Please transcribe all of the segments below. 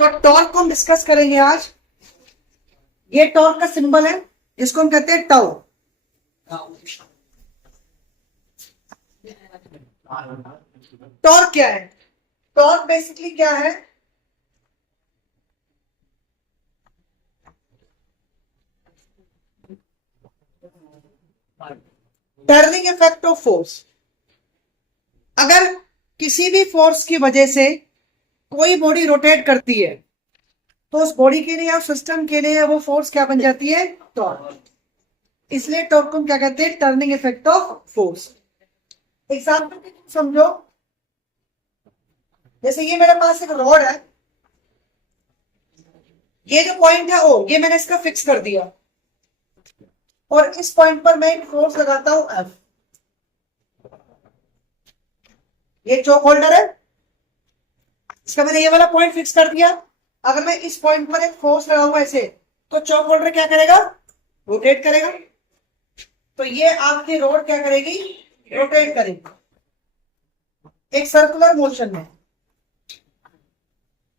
तो टॉर्क को हम डिस्कस करेंगे आज। ये टॉर्क का सिंबल है जिसको हम कहते हैं टाउ। टॉर्क क्या है? टॉर्क बेसिकली क्या है? Turning effect of force. अगर किसी भी फोर्स की वजह से कोई बॉडी रोटेट करती है तो उस बॉडी के लिए या सिस्टम के लिए वो फोर्स क्या बन जाती है? टॉर्क। इसलिए टॉर्क को हम क्या कहते हैं? Turning effect of force. Example समझो, जैसे ये मेरे पास एक रॉड है, ये जो पॉइंट है ओ, ये मैंने इसका फिक्स कर दिया और इस पॉइंट पर मैं एक फोर्स लगाता हूं एफ। ये चौक होल्डर है, इसका मैंने ये वाला पॉइंट फिक्स कर दिया। अगर मैं इस पॉइंट पर एक फोर्स लगाऊंगा ऐसे, तो चौक होल्डर क्या करेगा? रोटेट करेगा। तो ये आपकी रोड क्या करेगी? रोटेट करेगी एक सर्कुलर मोशन में।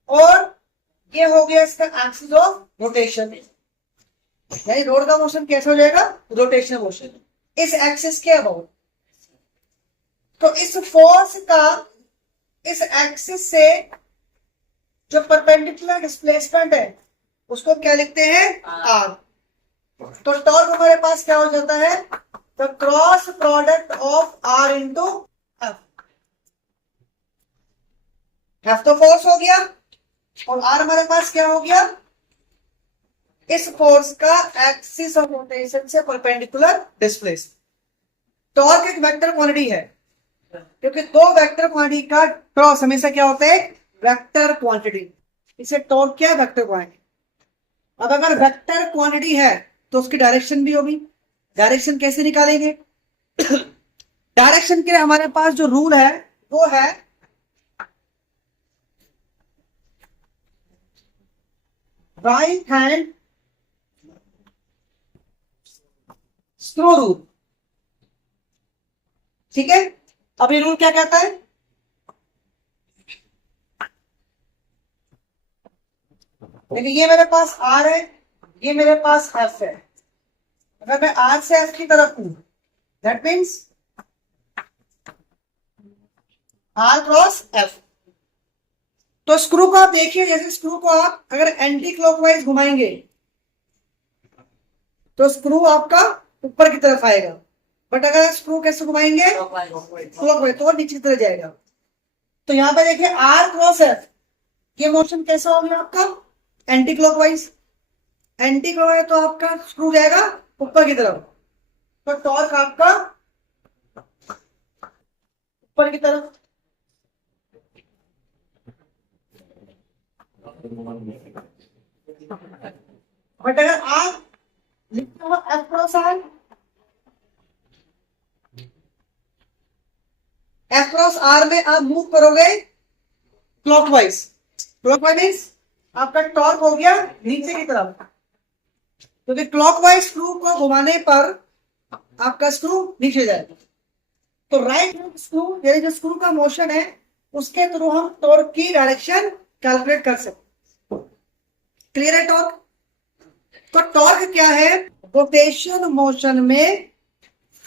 और ये हो गया इसका एक्सिस ऑफ रोटेशन, यानी रोड का मोशन कैसे हो जाएगा? रोटेशन मोशन इस एक्सिस के अबाउट। तो इस फोर्स का इस एक्सिस से जो परपेंडिकुलर डिस्प्लेसमेंट है उसको क्या लिखते हैं? आर। तो टॉर्क हमारे पास क्या हो जाता है? The cross product of r into F. F तो फोर्स हो गया और आर हमारे पास क्या हो गया? इस फोर्स का एक्सिस ऑफ रोटेशन से परपेंडिकुलर डिस्प्लेस। टॉर्क एक वेक्टर क्वांटिटी है, क्योंकि दो वेक्टर क्वांटिटी का क्रॉस हमेशा क्या होता है? Vector quantity. इसे टॉर्क क्या है? Vector quantity. अब अगर वेक्टर क्वांटिटी है तो उसकी डायरेक्शन भी होगी। डायरेक्शन कैसे निकालेंगे? डायरेक्शन के लिए हमारे पास जो रूल है वो है राइट हैंड स्क्रू रूल। ठीक है, अब ये रूल क्या कहता है? देखिए, ये मेरे पास आर है, ये मेरे पास एफ है। अगर मैं आर से एफ की तरफ हूं, that means r cross F. तो स्क्रू को आप देखिए, जैसे स्क्रू को आप अगर एंटी क्लॉकवाइज घुमाएंगे तो स्क्रू आपका ऊपर की तरफ आएगा, बट अगर स्क्रू कैसे घुमाएंगे? क्लॉकवाइज, तो नीचे की तरफ जाएगा। तो यहां पे देखिए आर क्रॉस एफ, ये मोशन कैसा हो गया आपका? Anti clockwise. एंटी क्लॉकवाइज तो आपका स्क्रू जाएगा ऊपर की तरफ, तो टॉर्क आपका ऊपर की तरफ। बट अगर आप लिखते हो F cross r, F cross r में आप मूव करोगे क्लॉकवाइज। क्लॉकवाइज मीन्स आपका टॉर्क हो गया नीचे की तरफ, क्योंकि क्लॉकवाइज स्क्रू को घुमाने पर आपका स्क्रू नीचे जाएगा। तो राइट हैंड स्क्रू, यानी जो स्क्रू का मोशन है उसके थ्रू हम टॉर्क की डायरेक्शन कैलकुलेट कर सकते। क्लियर है टॉर्क? तो टॉर्क क्या है? रोटेशन मोशन में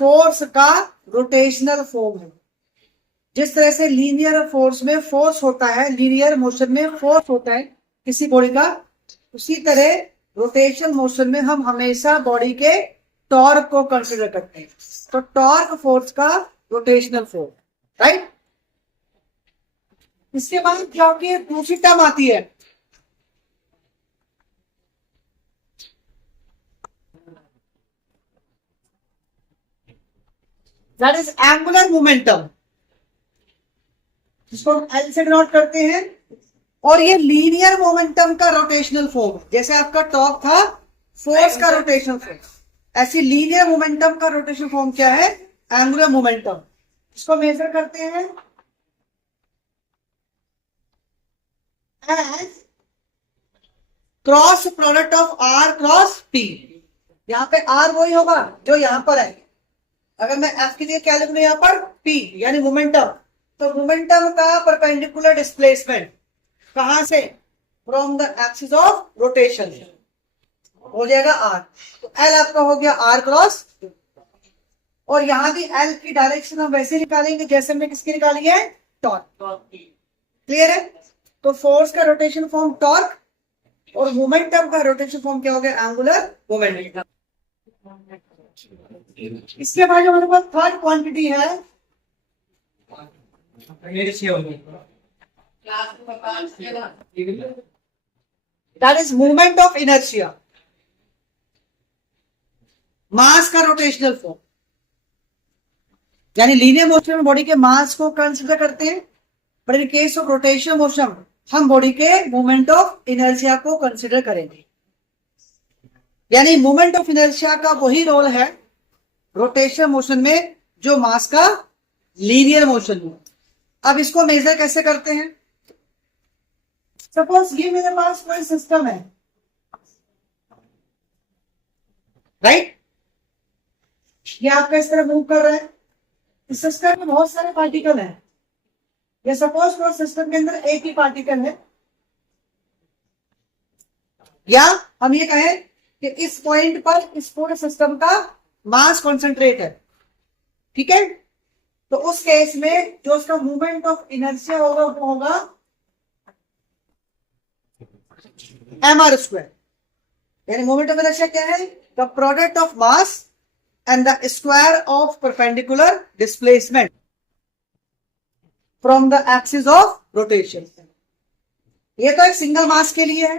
फोर्स का रोटेशनल फॉर्म है। जिस तरह से लीनियर फोर्स में फोर्स होता है, लीनियर मोशन में फोर्स होता है किसी बॉडी का, उसी तरह रोटेशन मोशन में हम हमेशा बॉडी के टॉर्क को कंसीडर करते हैं। तो टॉर्क फोर्स का रोटेशनल फोर्स, राइट। इसके बाद क्या होती है? दूसरी टर्म आती है दैट इज एंगुलर मोमेंटम, जिसको हम एल से डिनोट करते हैं। और ये लीनियर मोमेंटम का रोटेशनल फॉर्म है। जैसे आपका टॉर्क था फोर्स का रोटेशनल फॉर्म, ऐसी लीनियर मोमेंटम का रोटेशनल फॉर्म क्या है? Angular momentum. इसको मेजर करते हैं as cross product of r cross p. यहां पे आर वही होगा जो यहां पर है। अगर मैं एफ की जगह क्या लिख लूं यहां पर? पी, यानी मोमेंटम। तो मोमेंटम का परपेंडिकुलर डिस्प्लेसमेंट कहां से? From the axis of rotation हो जाएगा आर। तो एल आपका हो गया आर क्रॉस, और यहां भी एल की डायरेक्शन हम वैसे निकालेंगे जैसे हमने किसकी निकाली है, टॉर्क। क्लियर है? तो फोर्स का रोटेशन फॉर्म टॉर्क, और मोमेंटम का रोटेशन फॉर्म क्या हो गया, एंगुलर मोमेंटम। इसके बाद हमारे पास थर्ड क्वांटिटी है, that is movement of inertia, mass का रोटेशनल फॉर्म। यानी लीनियर मोशन में बॉडी के मास को कंसीडर करते हैं, but in case of rotation motion हम बॉडी के मूवमेंट ऑफ इनर्शिया को कंसीडर करेंगे। यानी मूवमेंट ऑफ इनर्शिया का वही रोल है रोटेशन मोशन में जो मास का लीनियर मोशन में। अब इसको मेजर कैसे करते हैं? सपोज ये मेरे पास कोई सिस्टम है, राइट? ये आपका इस तरह मूव कर रहा है, इस सिस्टम में बहुत सारे पार्टिकल हैं। ये सपोज कोई सिस्टम के अंदर एक ही पार्टिकल है, या हम ये कहें कि इस पॉइंट पर इस पूरे सिस्टम का मास कॉन्सेंट्रेट है, ठीक है? तो उस केस में जो उसका मूवमेंट ऑफ इनर्शिया होगा वो होगा mr स्क्वायर। यानी मूवमेंट ऑफ इनर्शिया क्या है? The product of mass and the square of perpendicular displacement from the axis of rotation. ये तो एक सिंगल मास के लिए है।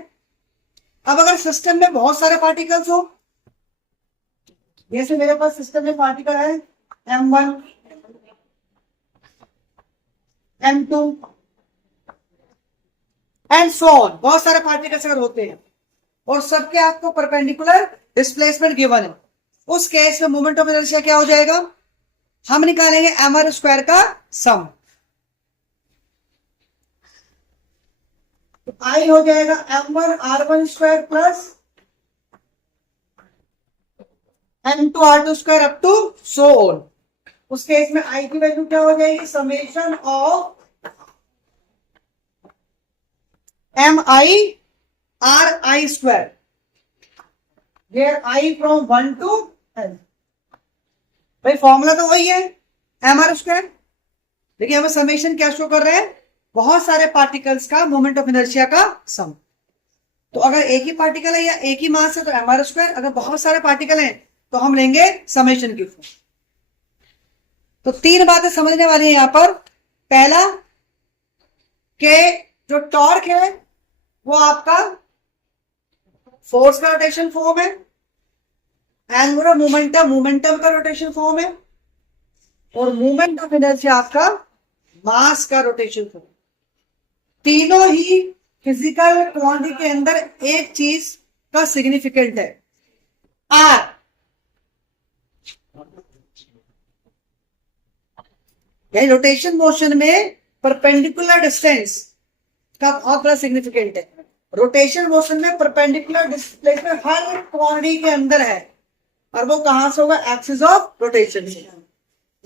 अब अगर सिस्टम में बहुत सारे पार्टिकल्स हो, जैसे मेरे पास सिस्टम में पार्टिकल है m1 m2 and so on, बहुत सारे पार्टिकल्स अगर होते हैं और सबके आपको परपेंडिकुलर डिस्प्लेसमेंट गिवन है, उस केस में मोमेंट ऑफ इनर्शिया क्या हो जाएगा? हम निकालेंगे mr स्क्वायर का सम। तो आई हो जाएगा m1 r1 square plus m2 r2 square up to so on. उस केस में आई की वैल्यू क्या हो जाएगी? Summation of mi ri square, where I from 1 to n। भाई फॉर्मूला तो वही है mr स्क्वायर, देखिए हमें समेशन क्या शो कर रहे हैं? बहुत सारे पार्टिकल्स का मोमेंट ऑफ इनर्शिया का सम। तो अगर एक ही पार्टिकल है या एक ही मास है तो mr स्क्वायर, अगर बहुत सारे पार्टिकल हैं तो हम लेंगे समेशन की फॉर्म। तो तीन बातें समझने वाली है यहां पर। पहला कि जो टॉर्क है वो आपका फोर्स का रोटेशन फॉर्म है, एंगुलर मोमेंटम का रोटेशन फॉर्म है, और मूवमेंट ऑफ इनर्शिया आपका मास का रोटेशन फॉर्म। तीनों ही फिजिकल क्वांटिटी के अंदर एक चीज का सिग्निफिकेंट है, आर। यानी रोटेशन मोशन में परपेंडिकुलर डिस्टेंस का बहुत बड़ा सिग्निफिकेंट है। रोटेशन मोशन में परपेंडिकुलर डिस्प्लेसमेंट हर क्वांटिटी के अंदर है, और वो कहां से होगा? एक्सिस ऑफ रोटेशन से।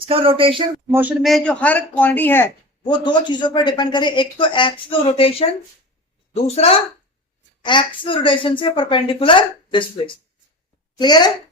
इसका रोटेशन मोशन में जो हर क्वांटिटी है वो दो चीजों पर डिपेंड करे, एक तो एक्सिस ऑफ रोटेशन, दूसरा एक्सिस ऑफ रोटेशन से परपेंडिकुलर डिस्प्लेसमेंट। क्लियर है?